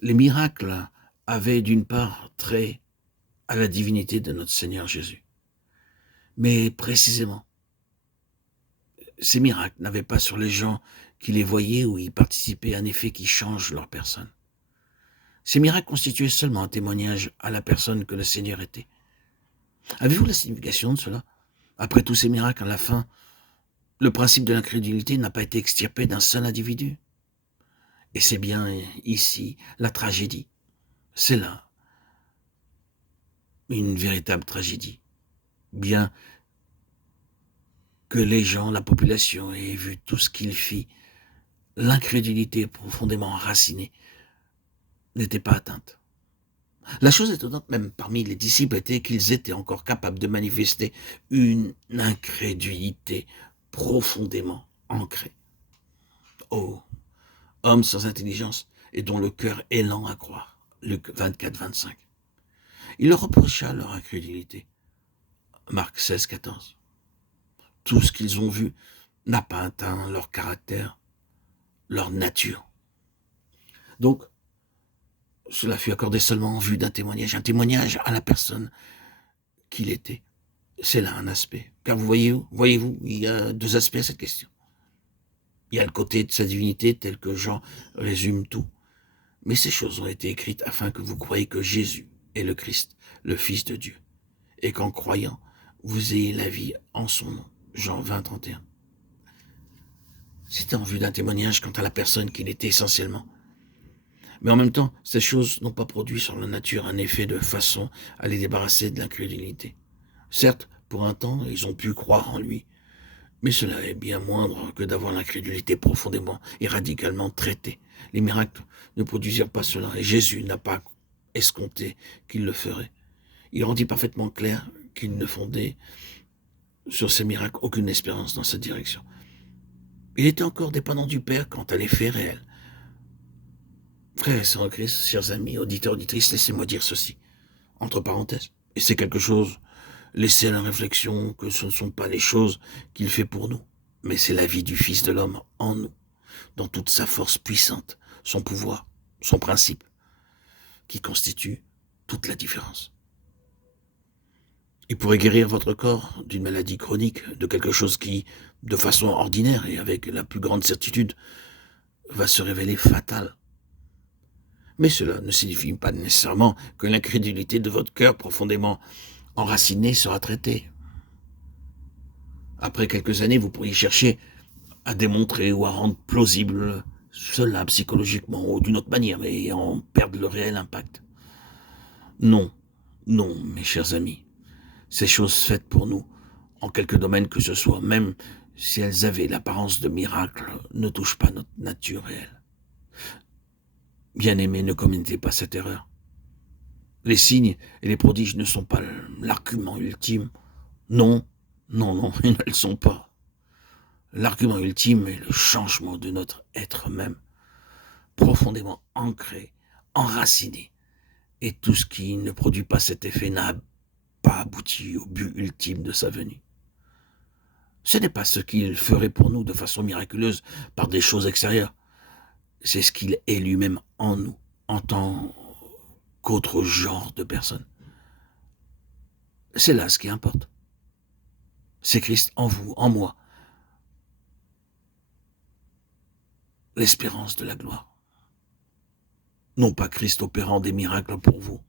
Les miracles avaient d'une part trait à la divinité de notre Seigneur Jésus. Mais précisément, ces miracles n'avaient pas sur les gens qui les voyaient ou y participaient un effet qui change leur personne. Ces miracles constituaient seulement un témoignage à la personne que le Seigneur était. Avez-vous la signification de cela? Après tous ces miracles, à la fin, le principe de l'incrédulité n'a pas été extirpé d'un seul individu. Et c'est bien ici la tragédie. C'est là une véritable tragédie. Bien que les gens, la population aient vu tout ce qu'il fit, l'incrédulité profondément enracinée n'était pas atteinte. La chose étonnante, même parmi les disciples, était qu'ils étaient encore capables de manifester une incrédulité profondément ancrée. Oh, homme sans intelligence et dont le cœur est lent à croire. Luc 24-25. Il leur reprocha leur incrédulité. Marc 16-14. Tout ce qu'ils ont vu n'a pas atteint leur caractère, leur nature. Donc, cela fut accordé seulement en vue d'un témoignage, un témoignage à la personne qu'il était. C'est là un aspect. Car voyez-vous, il y a deux aspects à cette question. Il y a le côté de sa divinité tel que Jean résume tout. Mais ces choses ont été écrites afin que vous croyiez que Jésus est le Christ, le Fils de Dieu, et qu'en croyant, vous ayez la vie en son nom. Jean 20-31. C'était en vue d'un témoignage quant à la personne qu'il était essentiellement. Mais en même temps, ces choses n'ont pas produit sur la nature un effet de façon à les débarrasser de l'incrédulité. Certes, pour un temps, ils ont pu croire en lui, mais cela est bien moindre que d'avoir l'incrédulité profondément et radicalement traitée. Les miracles ne produisirent pas cela, et Jésus n'a pas escompté qu'il le ferait. Il rendit parfaitement clair qu'il ne fondait sur ces miracles aucune espérance dans cette direction. Il était encore dépendant du Père quant à l'effet réel. Frères et sœurs en Christ, chers amis, auditeurs, auditrices, laissez-moi dire ceci, entre parenthèses, et c'est quelque chose, laissez à la réflexion que ce ne sont pas les choses qu'il fait pour nous, mais c'est la vie du Fils de l'homme en nous, dans toute sa force puissante, son pouvoir, son principe, qui constitue toute la différence. Il pourrait guérir votre corps d'une maladie chronique, de quelque chose qui, de façon ordinaire et avec la plus grande certitude, va se révéler fatal. Mais cela ne signifie pas nécessairement que l'incrédulité de votre cœur profondément enraciné sera traitée. Après quelques années, vous pourriez chercher à démontrer ou à rendre plausible cela psychologiquement ou d'une autre manière, mais en perdre le réel impact. Non, non, mes chers amis, ces choses faites pour nous, en quelque domaine que ce soit, même si elles avaient l'apparence de miracles, ne touchent pas notre nature réelle. Bien-aimés, ne commettez pas cette erreur. Les signes et les prodiges ne sont pas l'argument ultime. Non, non, non, ils ne le sont pas. L'argument ultime est le changement de notre être même, profondément ancré, enraciné. Et tout ce qui ne produit pas cet effet n'a pas abouti au but ultime de sa venue. Ce n'est pas ce qu'il ferait pour nous de façon miraculeuse par des choses extérieures. C'est ce qu'il est lui-même en nous, en tant qu'autre genre de personne. C'est là ce qui importe. C'est Christ en vous, en moi, l'espérance de la gloire. Non pas Christ opérant des miracles pour vous,